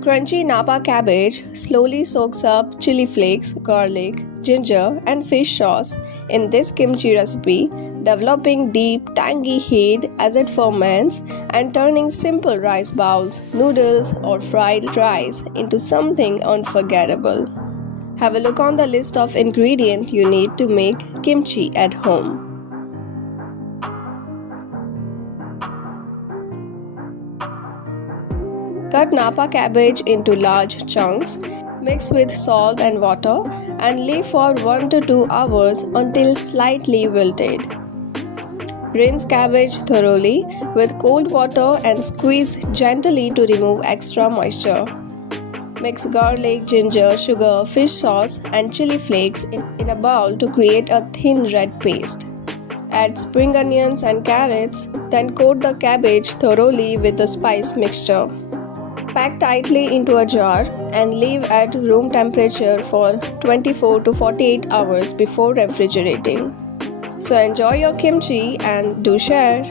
Crunchy Napa cabbage slowly soaks up chili flakes, garlic, ginger, and fish sauce in this kimchi recipe, developing deep, tangy heat as it ferments and turning simple rice bowls, noodles, or fried rice into something unforgettable. Have a look on the list of ingredients you need to make kimchi at home. Cut Napa cabbage into large chunks, mix with salt and water, and leave for 1 to 2 hours until slightly wilted. Rinse cabbage thoroughly with cold water and squeeze gently to remove extra moisture. Mix garlic, ginger, sugar, fish sauce, and chili flakes in a bowl to create a thin red paste. Add spring onions and carrots, then coat the cabbage thoroughly with the spice mixture. Pack tightly into a jar and leave at room temperature for 24 to 48 hours before refrigerating. So enjoy your kimchi and do share.